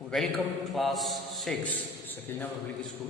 Welcome class 6 Sakina public school.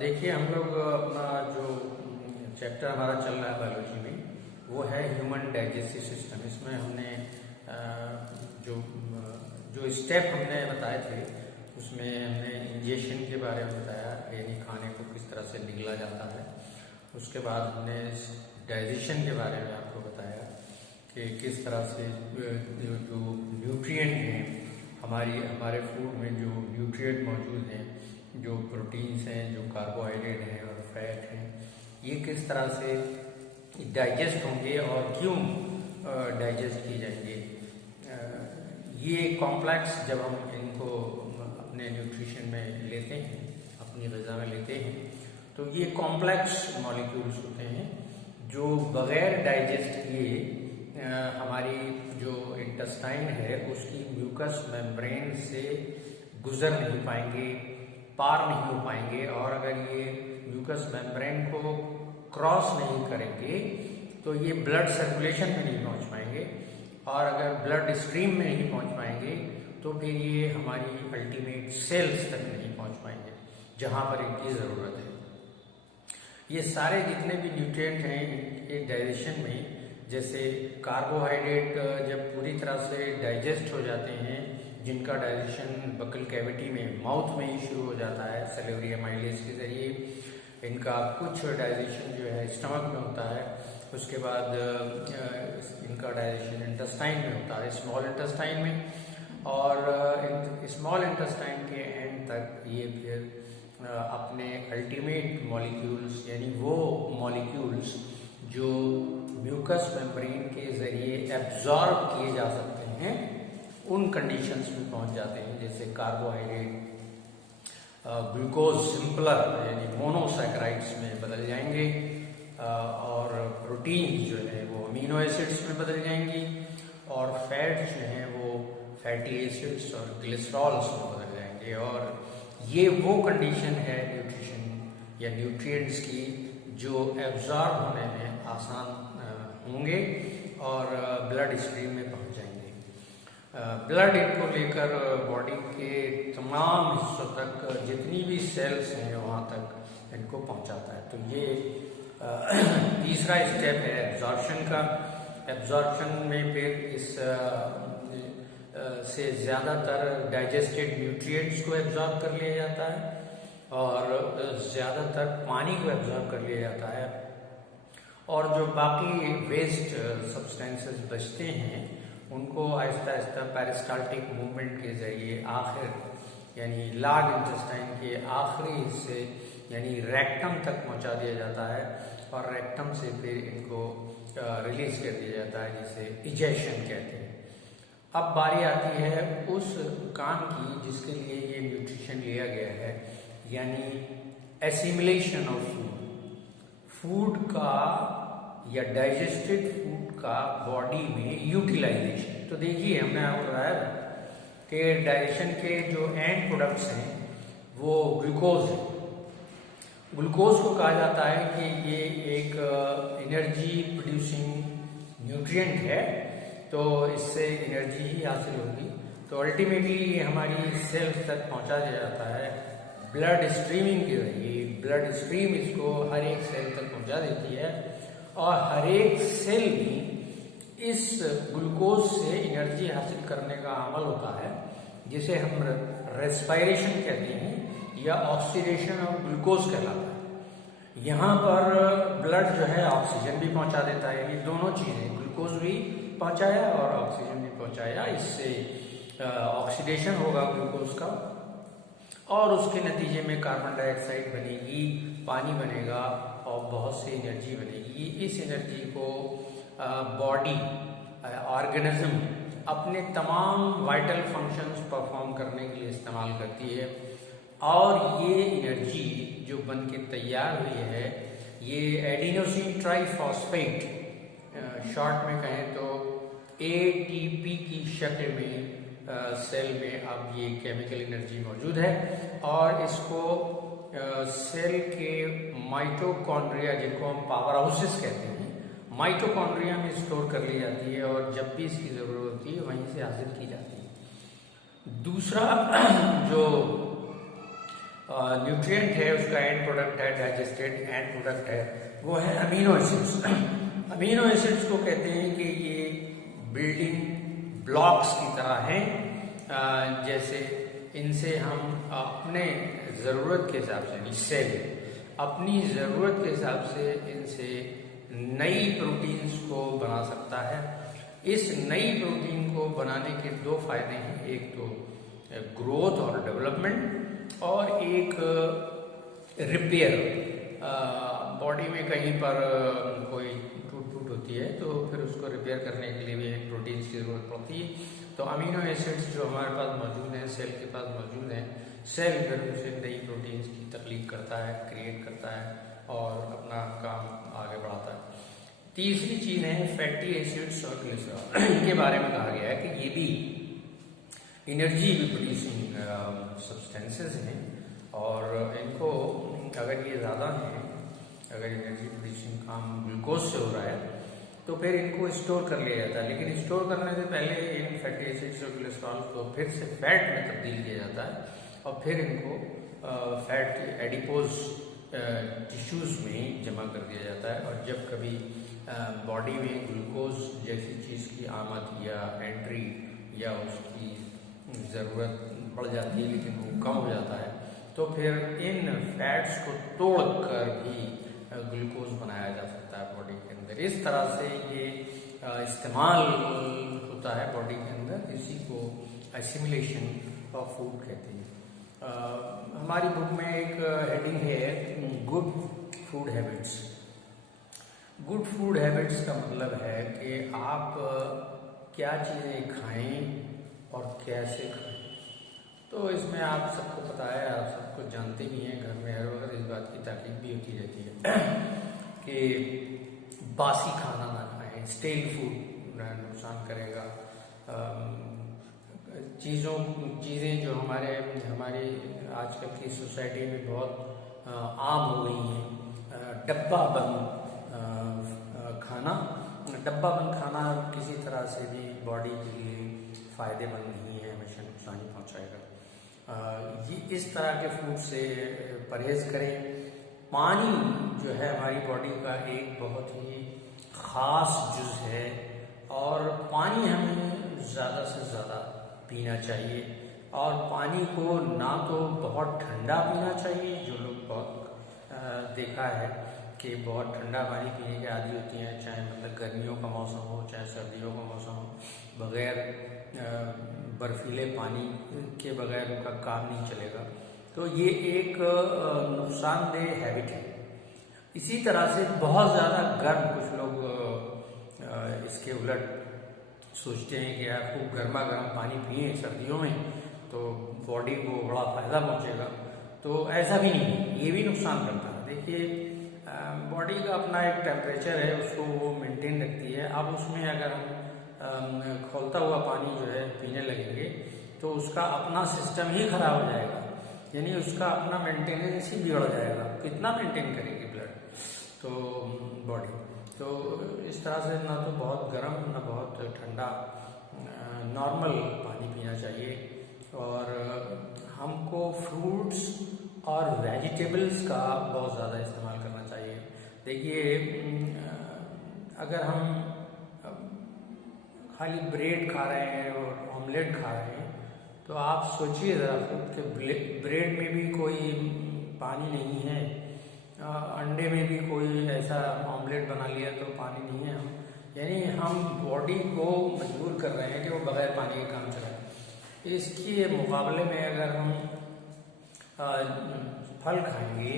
देखिए हम लोग अपना जो चैप्टर हमारा चल रहा है बायोलॉजी में वो है ह्यूमन डाइजेस्टिव सिस्टम। इसमें हमने जो जो स्टेप हमने बताए थे उसमें हमने इंजेक्शन के बारे में बताया, यानी खाने को किस तरह से निगला जाता है। उसके बाद हमने डाइजेशन के बारे में आपको बताया कि किस तरह से जो न्यूट्रिएंट हैं हमारे फूड में, जो न्यूट्रिएंट मौजूद हैं, जो प्रोटीन्स हैं, जो कार्बोहाइड्रेट हैं और फैट हैं, ये किस तरह से डाइजेस्ट होंगे और क्यों डाइजेस्ट किए जाएंगे। ये कॉम्प्लेक्स जब हम इनको अपने न्यूट्रिशन में लेते हैं, अपनी ग़िज़ा में लेते हैं, तो ये कॉम्प्लेक्स मॉलिक्यूल्स होते हैं जो बग़ैर डाइजेस्ट किए हमारी जो इंटेस्टाइन है उसकी म्यूकस मेम्ब्रेन से गुजर नहीं पाएंगे, पार नहीं हो पाएंगे। और अगर ये म्यूकस मेम्ब्रेन को क्रॉस नहीं करेंगे तो ये ब्लड सर्कुलेशन में नहीं पहुंच पाएंगे, और अगर ब्लड स्ट्रीम में नहीं पहुंच पाएंगे तो फिर ये हमारी अल्टीमेट सेल्स तक नहीं पहुंच पाएंगे जहां पर इनकी ज़रूरत है। ये सारे जितने भी न्यूट्रिएंट हैं इनके डाइजेशन में, जैसे कार्बोहाइड्रेट जब पूरी तरह से डाइजेस्ट हो जाते हैं, जिनका डाइजेशन बकल कैविटी में, माउथ में ही शुरू हो जाता है सैलिवरी एमाइलेज के जरिए। इनका कुछ डाइजेशन जो है स्टमक में होता है, उसके बाद इनका डाइजेशन इंटेस्टाइन में होता है, स्मॉल इंटेस्टाइन में, और स्मॉल इंटेस्टाइन के एंड तक ये फिर अपने अल्टीमेट मॉलिक्यूल्स, यानी वो मॉलिक्यूल्स जो म्यूकस मेम्ब्रेन के ज़रिए एब्जॉर्ब किए जा सकते हैं, उन कंडीशंस में पहुंच जाते हैं। जैसे कार्बोहाइड्रेट ग्लूकोज सिंपलर यानी मोनोसैकेराइड्स में बदल जाएंगे, और प्रोटीन जो है वो अमीनो एसिड्स में बदल जाएंगी, और फैट्स जो हैं वो फैटी एसिड्स और ग्लिसरॉल्स में बदल जाएंगे। और ये वो कंडीशन है न्यूट्रिशन या न्यूट्रिएंट्स की जो एब्जॉर्ब होने में आसान होंगे और ब्लड स्ट्रीम में पहुंच जाएंगे। ब्लड इनको लेकर बॉडी के तमाम हिस्सों तक, जितनी भी सेल्स हैं वहाँ तक इनको पहुंचाता है। तो ये तीसरा स्टेप है एब्जॉर्प्शन का। एब्जॉर्प्शन में फिर इस से ज़्यादातर डाइजेस्टेड न्यूट्रिएंट्स को एब्जॉर्ब कर लिया जाता है, और ज़्यादातर पानी को एब्जॉर्ब कर लिया जाता है, और जो बाकी वेस्ट सब्सटेंसेस बचते हैं उनको आहिस्ता आहिस्ता पेरिस्टाल्टिक मूवमेंट के ज़रिए आखिर, यानी लार्ज इंटेस्टाइन के आखिरी हिस्से यानी रेक्टम तक पहुंचा दिया जाता है, और रेक्टम से फिर इनको रिलीज कर दिया जाता है, जिसे इजेक्शन कहते हैं। अब बारी आती है उस काम की जिसके लिए ये न्यूट्रिशन लिया गया है, यानी एसिमिलेशन ऑफ फूड का या डाइजेस्टेड फूड का बॉडी में यूटिलाइजेशन। तो देखिए हमने आपको बताया कि डाइजेशन के जो एंड प्रोडक्ट्स हैं वो ग्लूकोज है। ग्लूकोज को कहा जाता है कि ये एक एनर्जी प्रोड्यूसिंग न्यूट्रिएंट है, तो इससे एनर्जी ही हासिल होगी। तो अल्टीमेटली हमारी सेल्स तक पहुंचा दिया जाता है ब्लड स्ट्रीमिंग के जरिए। ब्लड स्ट्रीम इसको हर एक सेल तक पहुंचा देती है, और हर एक सेल में इस ग्लूकोज से एनर्जी हासिल करने का अमल होता है, जिसे हम रेस्पिरेशन कहते हैं या ऑक्सीडेशन ऑफ ग्लूकोज कहलाता है। यहाँ पर ब्लड जो है ऑक्सीजन भी पहुंचा देता है, ये दोनों चीज़ें, ग्लूकोज भी पहुंचाया और ऑक्सीजन भी पहुंचाया, इससे ऑक्सीडेशन होगा ग्लूकोज का, और उसके नतीजे में कार्बन डाइऑक्साइड बनेगी, पानी बनेगा और बहुत सी एनर्जी बनेगी। इस एनर्जी को बॉडी ऑर्गेनिज्म अपने तमाम वाइटल फंक्शंस परफॉर्म करने के लिए इस्तेमाल करती है, और ये एनर्जी जो बन के तैयार हुई है, ये एडिनोसिन ट्राइफॉस्फेट, शॉर्ट में कहें तो ATP की शक्ल में सेल में अब ये केमिकल एनर्जी मौजूद है, और इसको सेल के माइटोकॉन्ड्रिया, जिनको हम पावर हाउसेस कहते हैं, माइटोकॉन्ड्रिया में स्टोर कर ली जाती है, और जब भी इसकी ज़रूरत होती है वहीं से हासिल की जाती है। दूसरा जो न्यूट्रिएंट है, उसका एंड प्रोडक्ट है, डाइजेस्टेड एंड प्रोडक्ट है, वो है अमीनो एसिड्स। अमीनो एसिड्स को कहते हैं कि ये बिल्डिंग ब्लॉक्स की तरह हैं। जैसे इनसे हम अपने ज़रूरत के हिसाब से, सेल अपनी ज़रूरत के हिसाब से इनसे नई प्रोटीन्स को बना सकता है। इस नई प्रोटीन को बनाने के दो फायदे हैं, एक तो ग्रोथ और डेवलपमेंट, और एक रिपेयर। बॉडी में कहीं पर कोई टूट होती है तो फिर उसको रिपेयर करने के लिए भी प्रोटीन्स की ज़रूरत पड़ती है। तो अमीनो एसिड्स जो हमारे पास मौजूद हैं, सेल के पास मौजूद हैं, सेल फिर उसे नई प्रोटीन्स की तख्लीक करता है, क्रिएट करता है और अपना काम आगे बढ़ाता है। तीसरी चीज़ है फैटी एसिड्स और ग्लिसरॉल। इनके बारे में कहा गया है कि ये भी एनर्जी प्रोड्यूसिंग सब्सटेंसेस हैं, और इनको अगर ये ज़्यादा हैं, अगर एनर्जी प्रोड्यूसिंग काम ग्लूकोज से हो रहा है तो फिर इनको स्टोर कर लिया जाता है। लेकिन स्टोर करने से पहले इन फैटी एसिड्स और कोलेस्ट्रॉल को फिर से फैट में तब्दील किया जाता है और फिर इनको फैट एडिपोज टिश्यूज़ में जमा कर दिया जाता है। और जब कभी बॉडी में ग्लूकोज जैसी चीज़ की आमद या एंट्री या उसकी ज़रूरत बढ़ जाती है लेकिन वो कम हो जाता है, तो फिर इन फैट्स को तोड़कर भी ग्लूकोज बनाया जा सकता है बॉडी के अंदर। इस तरह से ये इस्तेमाल होता है बॉडी के अंदर। इसी को एसिमिलेशन ऑफ फूड कहते हैं। हमारी बुक में एक हेडिंग है good food habits. Good food habits का मतलब है कि आप क्या चीज़ें खाएं और कैसे खाएं। तो इसमें आप सबको पता है, आप सबको जानते भी हैं, घर में हर वक्त इस बात की ताकीद भी होती रहती है कि बासी खाना ना खाएं, स्टेल फूड नुकसान करेगा। चीज़ें जो हमारे आजकल की सोसाइटी में बहुत आम हो गई हैं, डब्बा बंद खाना किसी तरह से भी बॉडी के लिए फ़ायदेमंद नहीं है, हमेशा नुकसान ही पहुँचाएगा। ये इस तरह के फूड से परहेज़ करें। पानी जो है हमारी बॉडी का एक बहुत ही ख़ास जुज़ है और पानी हमें ज़्यादा से ज़्यादा पीना चाहिए। और पानी को ना तो बहुत ठंडा पीना चाहिए, जो लोग बहुत देखा है कि बहुत ठंडा पानी पीने के आदी होती हैं, चाहे मतलब गर्मियों का मौसम हो चाहे सर्दियों का मौसम हो, बग़ैर बर्फीले पानी के बगैर उनका काम नहीं चलेगा। तो ये एक नुकसानदेह हैबिट है। इसी तरह से बहुत ज़्यादा गर्म, कुछ लोग इसके उलट सोचते हैं कि यार खूब गर्मा गर्म पानी पिए सर्दियों में तो बॉडी को बड़ा फ़ायदा पहुँचेगा। तो ऐसा भी नहीं है, ये भी नुकसान करता है। देखिए बॉडी का अपना एक टेम्परेचर है, उसको वो मेंटेन रखती है। अब उसमें अगर हम खौलता हुआ पानी जो है पीने लगेंगे तो उसका अपना सिस्टम ही खराब हो जाएगा, यानी उसका अपना मेंटेनेंस ही बिगड़ जाएगा। कितना मेंटेन करेगी ब्लड तो बॉडी। तो इस तरह से ना तो बहुत गर्म ना बहुत ठंडा, नॉर्मल पानी पीना चाहिए। और हमको फ्रूट्स और वेजिटेबल्स का बहुत ज़्यादा इस्तेमाल करना चाहिए। देखिए अगर हम खाली ब्रेड खा रहे हैं और ऑमलेट खा रहे हैं तो आप सोचिए ज़रा खुद कि ब्रेड में भी कोई पानी नहीं है, अंडे में भी कोई ऐसा ऑमलेट बना लिया तो पानी नहीं है। यानी हम बॉडी को मजबूर कर रहे हैं कि वो बगैर पानी के काम चलाए। इसके मुकाबले में अगर हम फल खाएंगे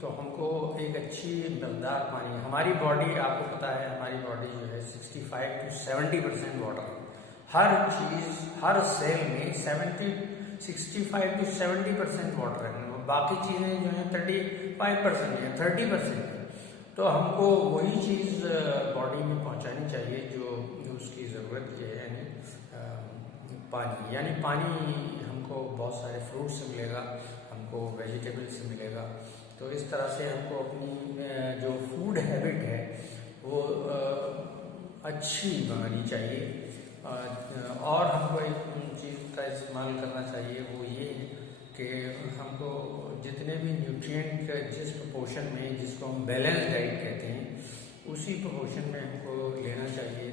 तो हमको एक अच्छी मकदार पानी, हमारी बॉडी आपको पता है हमारी बॉडी जो है 65 to 70% वाटर है। हर चीज़ हर सेल में 65 to 70% वाटर है, बाकी चीज़ें जो हैं 35% है, 30% है। तो हमको वही चीज़ बॉडी में पहुंचानी चाहिए जो उसकी ज़रूरत की है, यानी पानी। यानी पानी हमको बहुत सारे फ्रूट से मिलेगा, हमको वेजिटेबल से मिलेगा। तो इस तरह से हमको अपनी जो फूड हैबिट है वो अच्छी बनानी चाहिए। और हमको एक चीज़ का इस्तेमाल करना चाहिए वो ये है कि हमको जितने भी न्यूट्रिएंट जिस प्रोपोर्शन में, जिसको हम बैलेंस डाइट कहते हैं, उसी प्रोपोर्शन में हमको लेना चाहिए।